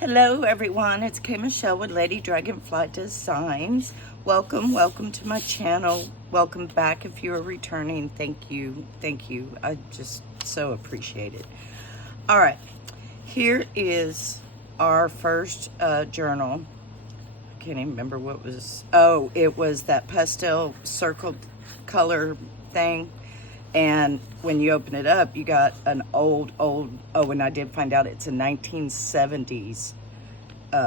Hello everyone, it's K. Michelle with Lady Dragonfly Designs. Welcome to my channel. Welcome back if you are returning. Thank you. I just so appreciate it. All right, here is our first journal. I can't even remember what was, oh, it was that pastel circled color thing. And when you open it up, you got an old, oh, and I did find out it's a 1970s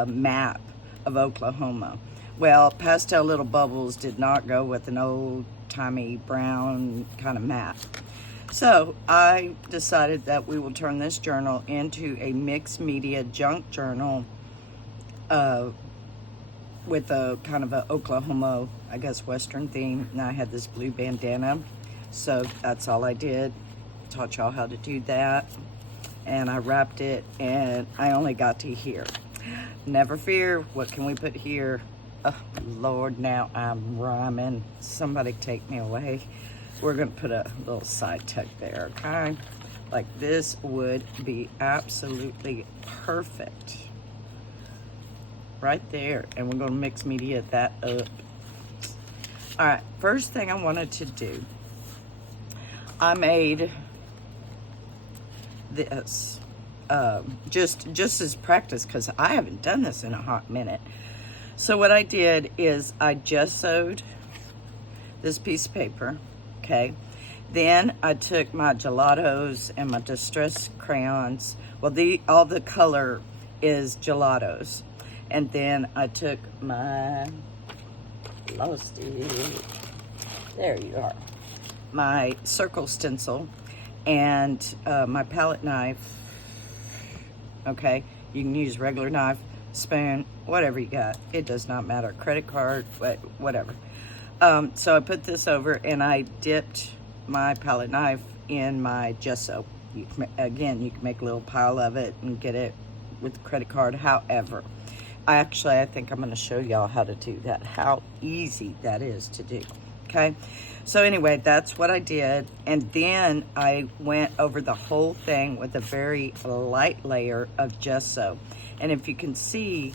map of Oklahoma. Well, pastel little bubbles did not go with an old-timey brown kind of map. So I decided that we will turn this journal into a mixed media junk journal with a kind of a Oklahoma, I guess, Western theme. And I had this blue bandana. So that's all I did. Taught y'all how to do that. And I wrapped it and I only got to here. Never fear, what can we put here? Oh, Lord, now I'm rhyming. Somebody take me away. We're gonna put a little side tuck there, okay? Like this would be absolutely perfect. Right there, and we're gonna mix media that up. All right, first thing I wanted to do, I made this just as practice because I haven't done this in a hot minute. So what I did is I just sewed this piece of paper, okay? Then I took my gelatos and my distress crayons. Well, all the color is gelatos. And then I took my, lost it, there you are, my circle stencil and my palette knife. Okay, you can use regular knife, spoon, whatever you got. It does not matter. Credit card, whatever. So I put this over and I dipped my palette knife in my gesso. Again, you can make a little pile of it and get it with the credit card. However, I think I'm going to show y'all how to do that, how easy that is to do. Okay, so anyway, that's what I did. And then I went over the whole thing with a very light layer of gesso. And if you can see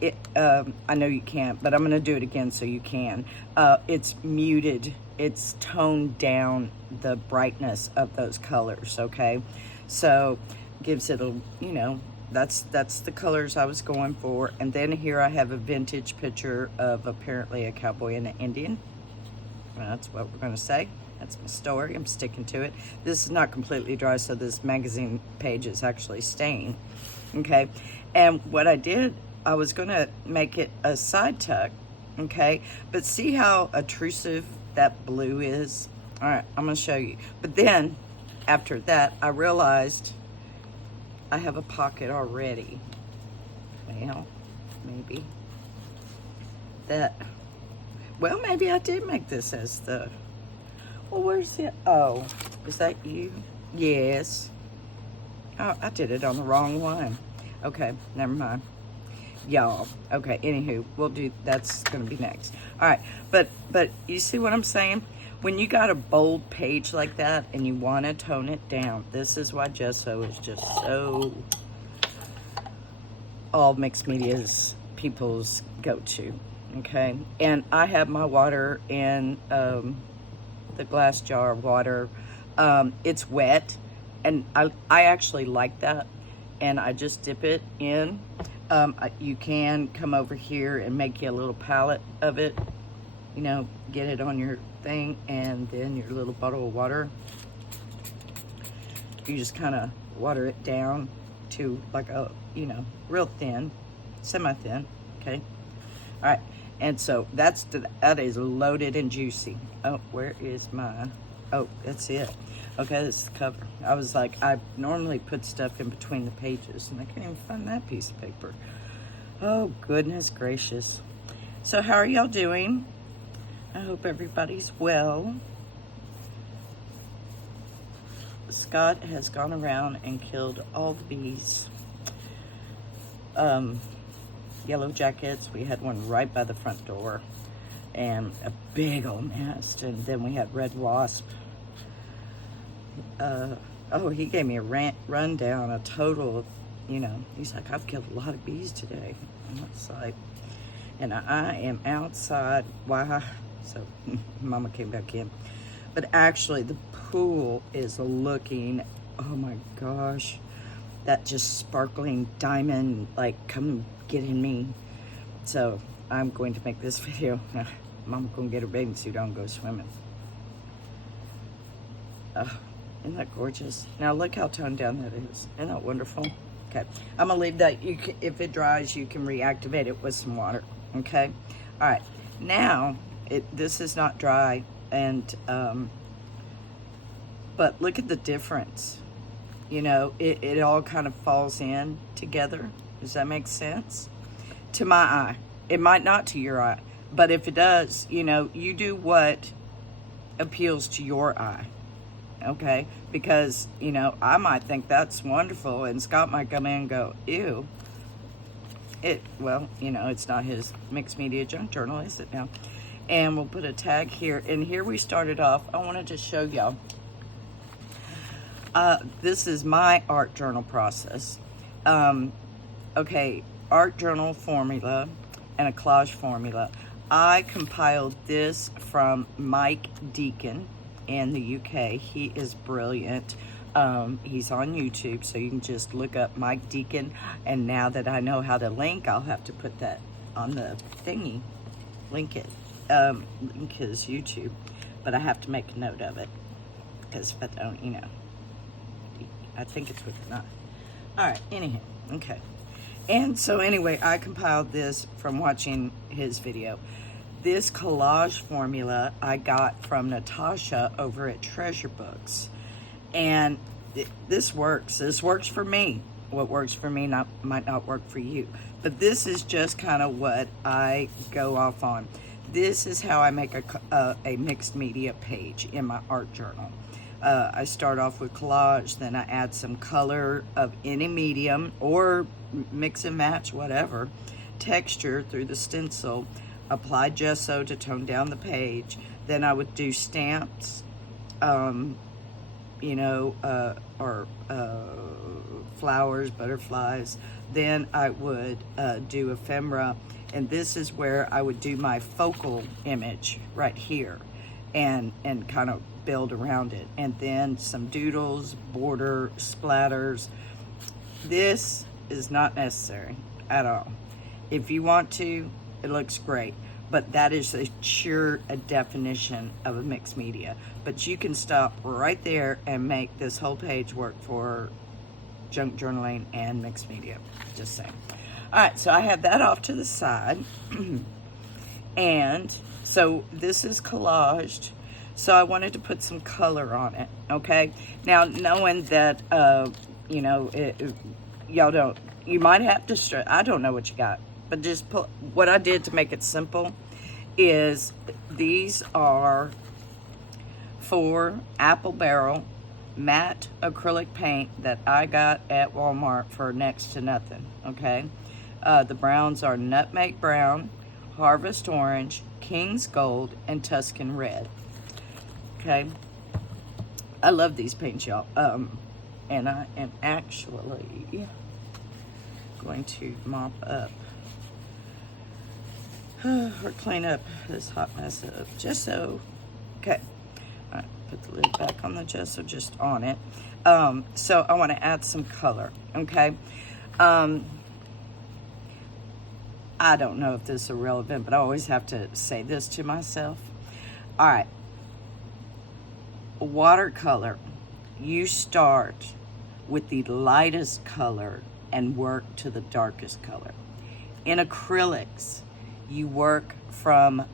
it, I know you can't, but I'm going to do it again so you can. It's muted, it's toned down the brightness of those colors, okay? So gives it a, you know, that's the colors I was going for. And then here I have a vintage picture of apparently a cowboy and an Indian. That's what we're going to say. That's my story. I'm sticking to it. This is not completely dry, so this magazine page is actually staying. Okay. And what I did, I was going to make it a side tuck. Okay. But see how obtrusive that blue is? All right. I'm going to show you. But then after that, I realized I have a pocket already. Well, maybe that. Well, maybe I did make this as the, well, where's it? Oh, is that you? Yes. Oh, I did it on the wrong one. Okay, never mind. Y'all. Okay, anywho, we'll do, that's going to be next. All right, but you see what I'm saying? When you got a bold page like that and you want to tone it down, this is why gesso is just so all mixed media's people's go-to. Okay, and I have my water in the glass jar of water. It's wet, and I actually like that, and I just dip it in. You can come over here and make you a little palette of it, you know, get it on your thing, and then your little bottle of water. You just kind of water it down to like a, you know, real thin, semi-thin, okay? All right. And so that is loaded and juicy. Oh, where is my, oh, that's it. Okay, that's the cover. I was like, I normally put stuff in between the pages and I can't even find that piece of paper. Oh, goodness gracious. So how are y'all doing? I hope everybody's well. Scott has gone around and killed all the bees. Yellow jackets, we had one right by the front door, and a big old nest. And then we had red wasp. Oh, he gave me a rundown, a total you know, he's like, I've killed a lot of bees today. And it's like, and I am outside. Why? So Mama came back in. But actually, the pool is looking, oh my gosh, that just sparkling diamond, like, come get in me. So I'm going to make this video. Mama gonna get her bathing suit on and go swimming. Oh, isn't that gorgeous? Now look how toned down that is. Isn't that wonderful? Okay, I'm gonna leave that. You can, if it dries, you can reactivate it with some water. Okay, all right. Now this is not dry, and but look at the difference. You know, it all kind of falls in together. Does that make sense? To my eye. It might not to your eye, but if it does, you know, you do what appeals to your eye. Okay, because, you know, I might think that's wonderful, and Scott might come in and go, ew. Well, you know, it's not his mixed media junk journal, is it now? And we'll put a tag here. And here we started off. I wanted to show y'all. This is my art journal process. Okay, art journal formula and a collage formula. I compiled this from Mike Deakin in the UK. He is brilliant. He's on YouTube, so you can just look up Mike Deakin. And now that I know how to link, I'll have to put that on the thingy. Link his YouTube, but I have to make a note of it, because if I don't, you know, I think it's with an I. All right, anyhow, okay. And so anyway, I compiled this from watching his video. This collage formula I got from Natasha over at Treasure Books. And this works. This works for me. What works for me might not work for you. But this is just kind of what I go off on. This is how I make a mixed media page in my art journal. I start off with collage, then I add some color of any medium, or mix and match, whatever, texture through the stencil, apply gesso to tone down the page. Then I would do stamps, you know, or flowers, butterflies. Then I would do ephemera, and this is where I would do my focal image right here, and kind of build around it. And then some doodles, border, splatters. This is not necessary at all. If you want to, it looks great, but that is a definition of a mixed media. But you can stop right there and make this whole page work for junk journaling and mixed media. Just saying. All right, so I have that off to the side. And so this is collaged. So I wanted to put some color on it, okay? Now, knowing that, you know, y'all don't, you might have to, I don't know what you got, but just put, what I did to make it simple is these are 4 apple barrel matte acrylic paint that I got at Walmart for next to nothing, okay? The browns are nutmeg brown, harvest orange, king's gold, and Tuscan red. Okay, I love these paints, y'all. And I am actually going to mop up or clean up this hot mess of gesso. Okay, all right, put the lid back on the gesso, just on it. So I want to add some color. Okay, I don't know if this is irrelevant, but I always have to say this to myself. All right. Watercolor, you start with the lightest color and work to the darkest color. In acrylics, you work from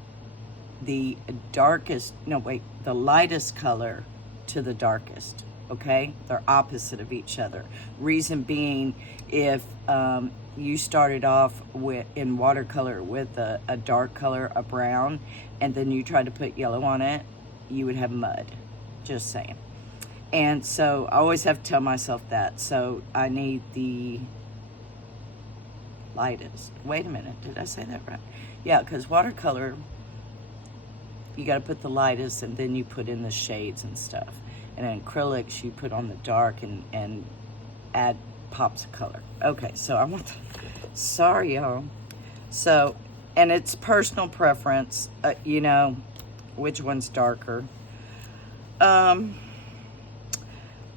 the the lightest color to the darkest, okay? They're opposite of each other. Reason being, if you started off in watercolor with a dark color, a brown, and then you tried to put yellow on it, you would have mud. Just saying. And so I always have to tell myself that. So I need the lightest. Wait a minute, did I say that right? Yeah, because watercolor, you got to put the lightest, and then you put in the shades and stuff. And in acrylics, you put on the dark and add pops of color. Okay, so I want, sorry y'all. So, and it's personal preference, you know, which one's darker. I'm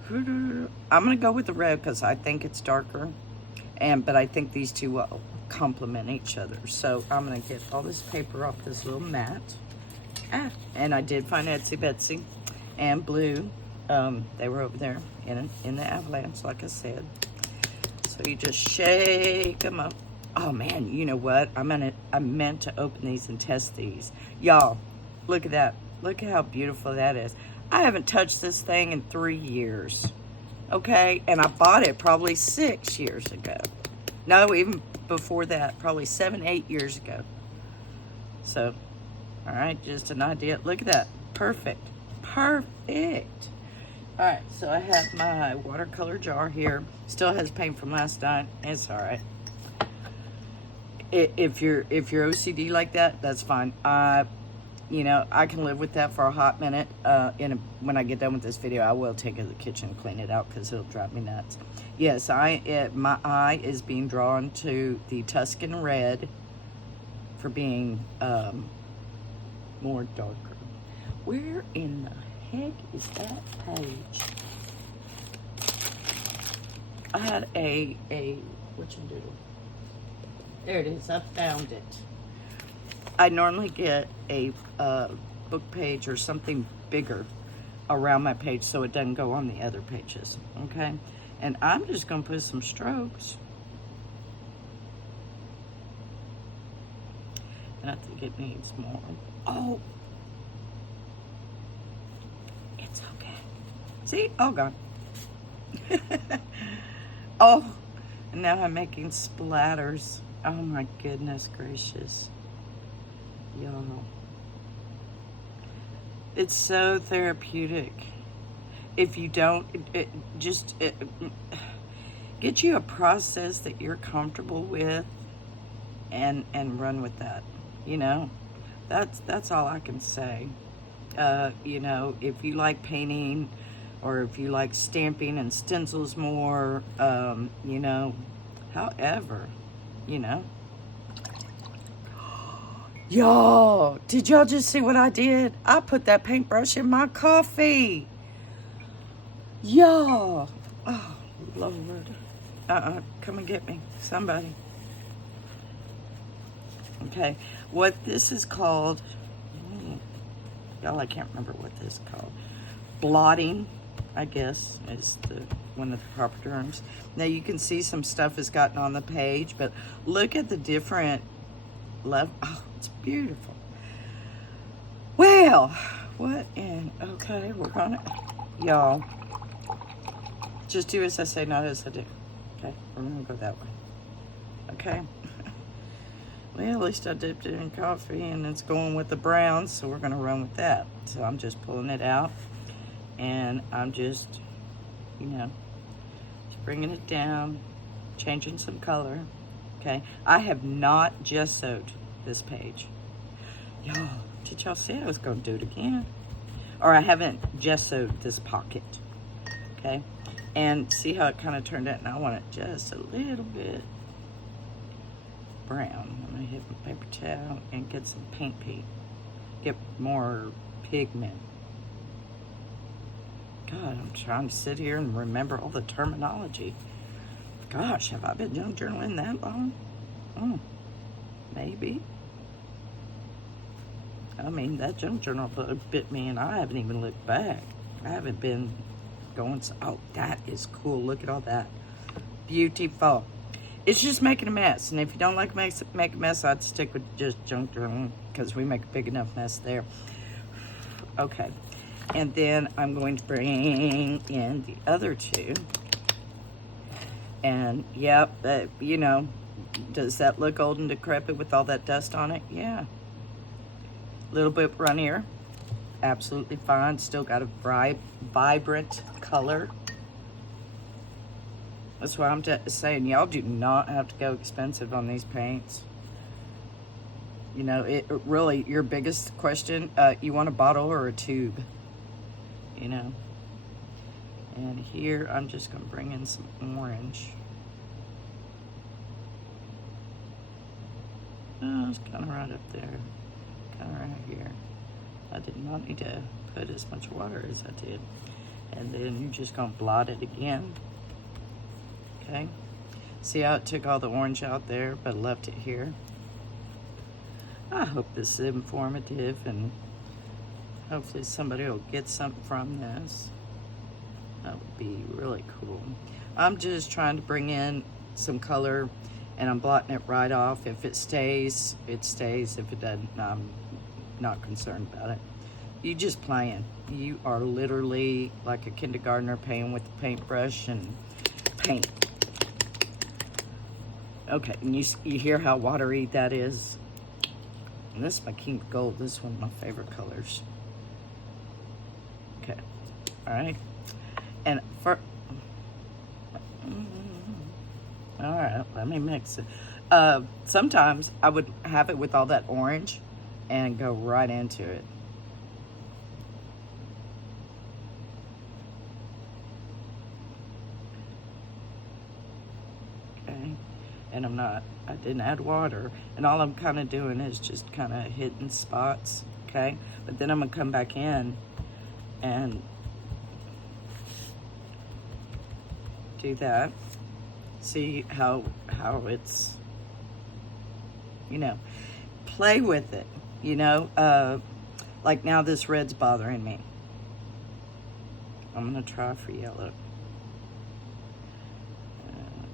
gonna go with the red because I think it's darker, but I think these two will complement each other. So I'm gonna get all this paper off this little mat. And I did find Etsy Betsy and blue. They were over there in the avalanche, like I said. So you just shake them up. Oh man, you know what? I meant to open these and test these. Y'all, look at that. Look at how beautiful that is. I haven't touched this thing in 3 years. Okay, and I bought it probably 6 years ago. No, even before that, probably 7, 8 years ago. So, all right, just an idea. Look at that. Perfect. Perfect. All right, so I have my watercolor jar here. Still has paint from last night. It's all right. If you're OCD like that, that's fine. You know, I can live with that for a hot minute. When I get done with this video, I will take it to the kitchen and clean it out because it'll drive me nuts. Yes, my eye is being drawn to the Tuscan red for being more darker. Where in the heck is that page? I had a whatchadoodle. There it is. I found it. I normally get a book page or something bigger around my page so it doesn't go on the other pages. Okay, and I'm just gonna put some strokes. And I think it needs more. Oh, it's okay. See, all gone. Oh, and now I'm making splatters. Oh my goodness gracious. Y'all. It's so therapeutic. If you don't, get you a process that you're comfortable with and run with that. You know, that's all I can say. You know, if you like painting or if you like stamping and stencils more, you know, however, you know. Y'all, did y'all just see what I did? I put that paintbrush in my coffee. Y'all. Oh, Lord. Come and get me. Somebody. Okay. What this is called, y'all, I can't remember what this is called. Blotting, I guess, is one of the proper terms. Now, you can see some stuff has gotten on the page, but look at the different left. Oh, it's beautiful. Well, what in, okay, we're gonna, y'all, just do as I say, not as I do. Okay, we're gonna go that way. Okay. Well, at least I dipped it in coffee and it's going with the browns, so we're gonna run with that. So I'm just pulling it out and I'm just, you know, just bringing it down, changing some color. Okay, I have not gessoed this page. Y'all, did y'all see I was gonna do it again? Or I haven't gessoed this pocket. Okay, and see how it kind of turned out. And I want it just a little bit brown. I'm gonna hit my paper towel and get some paint pee. Get more pigment. God, I'm trying to sit here and remember all the terminology. Gosh, have I been junk journaling that long? Oh, maybe. I mean, that junk journal bit me and I haven't even looked back. I haven't been going, oh, that is cool. Look at all that. Beautiful. It's just making a mess. And if you don't like make a mess, I'd stick with just junk journaling because we make a big enough mess there. Okay. And then I'm going to bring in the other two. And yep, you know, does that look old and decrepit with all that dust on it? Yeah. A little bit runnier. Absolutely fine. Still got a vibrant color. That's why I'm saying y'all do not have to go expensive on these paints. You know, it really, your biggest question, you want a bottle or a tube? You know. And here I'm just going to bring in some orange. Well, it's kind of right up there, kind of right here. I did not need to put as much water as I did. And then you're just gonna blot it again. Okay. See how it took all the orange out there, but left it here? I hope this is informative, and hopefully somebody will get something from this. That would be really cool. I'm just trying to bring in some color, and I'm blotting it right off. If it stays, it stays. If it doesn't, I'm not concerned about it. You just playing. You are literally like a kindergartner playing with the paintbrush and paint. Okay, and you hear how watery that is? And this is my King of Gold. This is one of my favorite colors. Okay, all right. And for, all right, let me mix it. Sometimes I would have it with all that orange and go right into it. Okay, and I didn't add water, and all I'm kind of doing is just kind of hitting spots, okay? But then I'm gonna come back in and do that. See how it's, you know, play with it, you know. Like now this red's bothering me. I'm gonna try for yellow.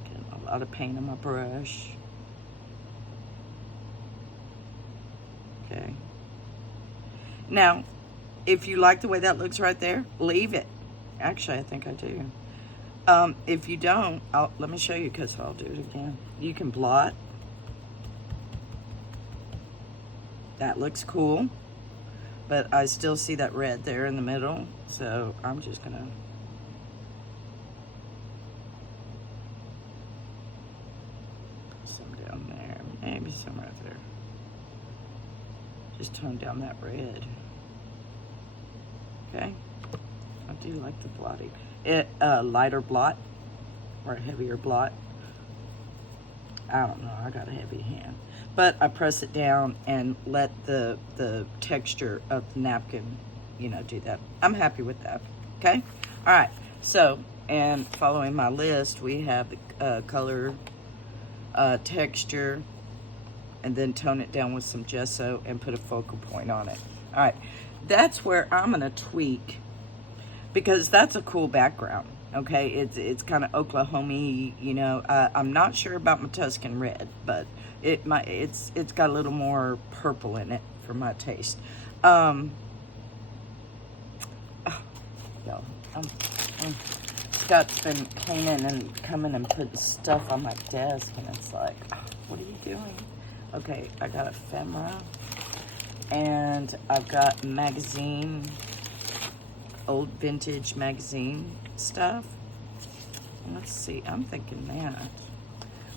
Getting a lot of paint on my brush. Okay. Now, if you like the way that looks right there, leave it. Actually, I think I do. If you don't, let me show you, because I'll do it again. You can blot. That looks cool, but I still see that red there in the middle, so I'm just gonna put some down there, maybe some right there. Just tone down that red. Okay, I do like the blotting. Lighter blot or a heavier blot. I don't know, I got a heavy hand. But I press it down and let the texture of the napkin, you know, do that. I'm happy with that, okay? All right, so, and following my list, we have the color, texture, and then tone it down with some gesso and put a focal point on it. All right, that's where I'm gonna tweak, because that's a cool background, okay? It's kind of Oklahoma-y, you know. I'm not sure about my Tuscan red, but it's got a little more purple in it for my taste. Y'all, Scott's been cleaning and coming and putting stuff on my desk, and it's like, what are you doing? Okay, I got ephemera, and I've got magazine, old vintage magazine stuff. Let's see, I'm thinking that.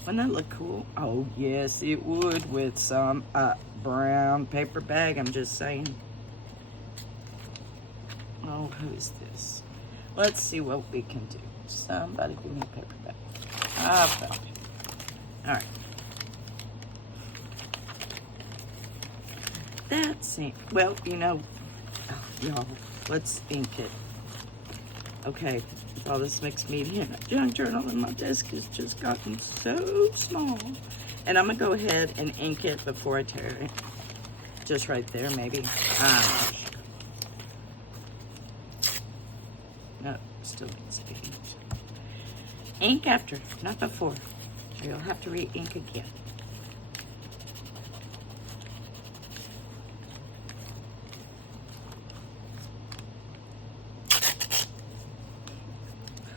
Wouldn't that look cool? Oh, yes, it would, with some brown paper bag, I'm just saying. Oh, who's this? Let's see what we can do. Somebody give me a paper bag. I found it. All right. That's it. Well, you know, y'all, let's ink it. Okay, all this mixed media and a junk journal, and my desk has just gotten so small. And I'm gonna go ahead and ink it before I tear it. Just right there, maybe. No, still needs to be inked. Ink after, not before. Or you'll have to re-ink again.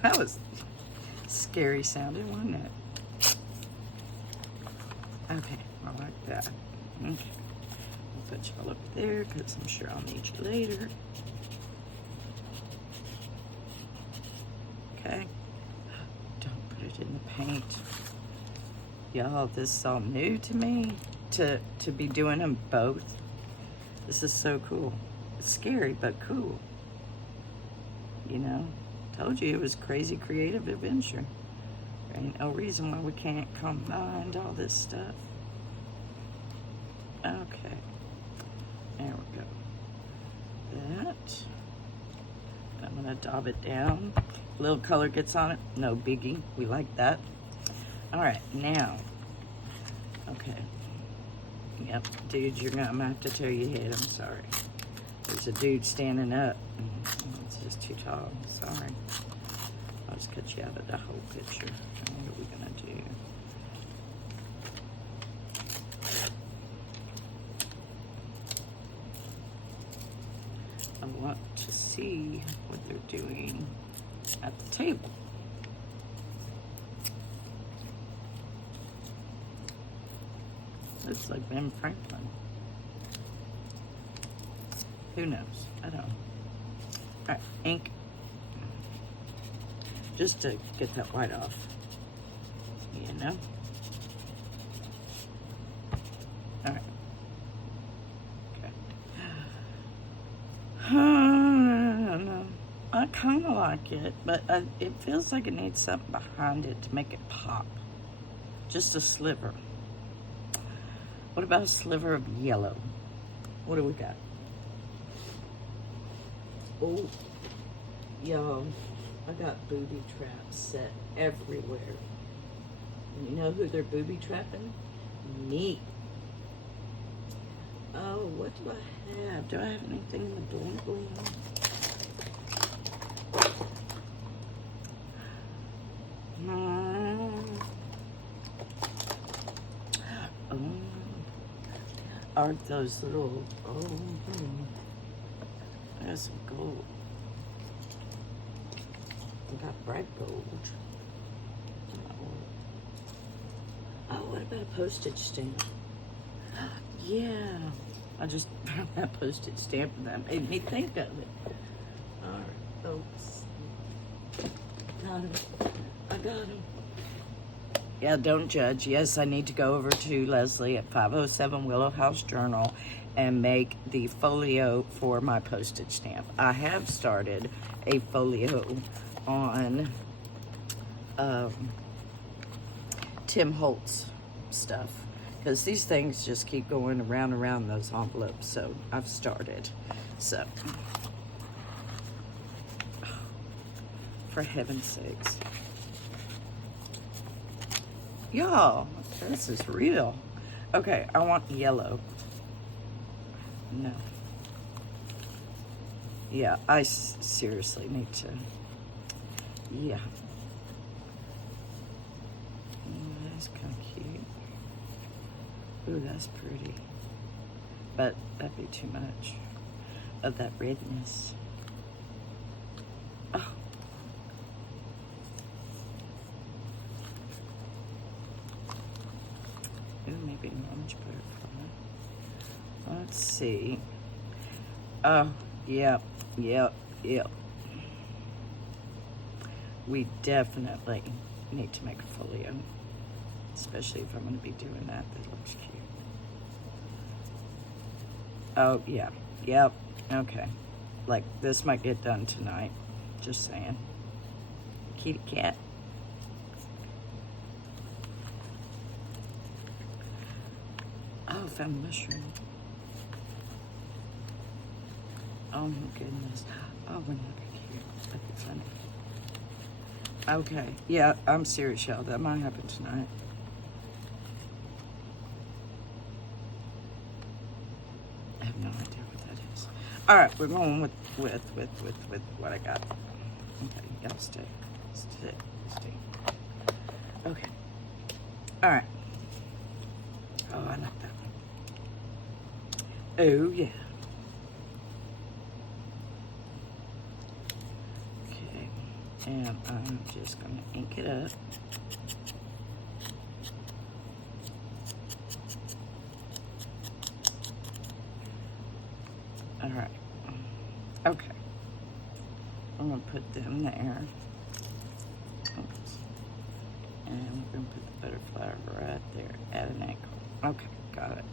That was scary sounding, wasn't it? Okay, I like that. Okay. I'll put y'all up there because I'm sure I'll need you later. Okay. Don't put it in the paint. Y'all, this is all new to me, to be doing them both. This is so cool. It's scary, but cool. You know? Told you it was crazy creative adventure. There ain't no reason why we can't combine all this stuff. Okay. There we go. That. I'm gonna daub it down. A little color gets on it. No biggie. We like that. All right, now. Okay. Yep, dude, I'm gonna have to tear your head. I'm sorry. There's a dude standing up. It's just too tall. Sorry. I'll just cut you out of the whole picture. What are we gonna do? I want to see what they're doing at the table. Looks like Ben Franklin. Who knows? I don't know. All right, ink. Just to get that white off, you know? All right. Okay. I don't know. I kind of like it, but it feels like it needs something behind it to make it pop. Just a sliver. What about a sliver of yellow? What do we got? Oh, y'all, I got booby traps set everywhere. And you know who they're booby trapping? Me. Oh, what do I have? Do I have anything in the bling bling? Aren't those little, there's some gold. I got bright gold. Oh, what about a postage stamp? Yeah, I just found that postage stamp and that made me think of it. All right, folks. Got him. I got him. Yeah, don't judge. Yes, I need to go over to Leslie at 507 Willow House Journal and make the folio for my postage stamp. I have started a folio on Tim Holtz stuff because these things just keep going around and around those envelopes, so I've started. So, for heaven's sakes. Y'all, this is real. Okay, I want yellow. No. Yeah, I seriously need to. Yeah. That's kind of cute. Ooh, that's pretty. But that'd be too much of that redness. Oh. Maybe an orange butterfly. Let's see. Oh, yep. We definitely need to make a folio, especially if I'm going to be doing that. That looks cute. Oh, yeah. Yep. Okay. Like, this might get done tonight. Just saying. Kitty cat. Oh, found a mushroom. Oh my goodness. Oh, wouldn't that be cute? That'd be funny. Okay. Yeah, I'm serious, y'all. That might happen tonight. I have no idea what that is. All right, we're going with what I got. Okay, y'all stay. Okay. All right. Oh, I like that one. Oh, yeah. Okay. And I'm just going to ink it up. All right. Okay. I'm going to put them there. Oops. And we're going to put the butterfly right there at an angle. Okay, got it.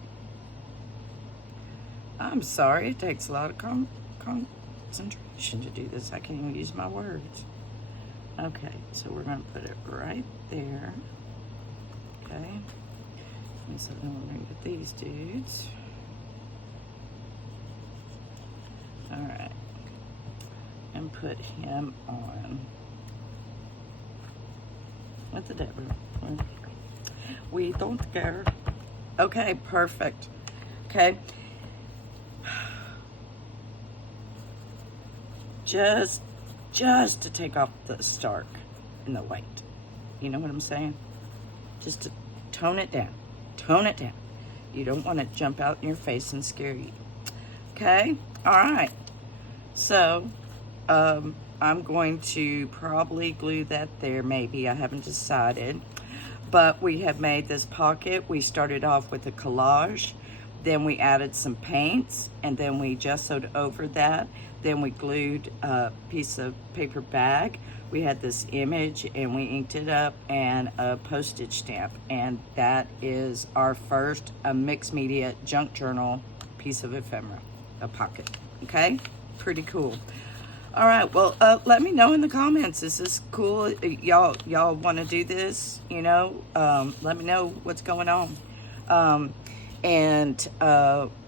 I'm sorry, it takes a lot of concentration to do this. I can't even use my words. Okay, so we're going to put it right there. Okay. So then we're going to get these dudes. All right. And put him on. With the devil. We don't care. Okay, perfect. Okay. Just to take off the stark and the white. You know what I'm saying? Just to tone it down. Tone it down. You don't want to jump out in your face and scare you. Okay? All right. So, I'm going to probably glue that there, maybe. I haven't decided. But we have made this pocket. We started off with a collage. Then we added some paints. And then we gessoed over that. Then we glued a piece of paper bag. We had this image and we inked it up and a postage stamp. And that is our first mixed media junk journal piece of ephemera, a pocket. Okay? Pretty cool. All right, well, let me know in the comments. Is this cool? Y'all want to do this? You know, let me know what's going on. And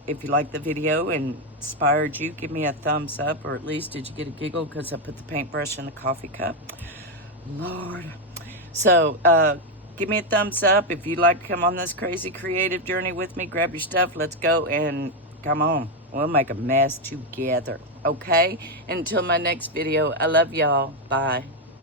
if you like the video and inspired you, give me a thumbs up, or at least did you get a giggle because I put the paintbrush in the coffee cup? Lord. So give me a thumbs up. If you'd like to come on this crazy creative journey with me, grab your stuff. Let's go and come on. We'll make a mess together. Okay? Until my next video, I love y'all. Bye.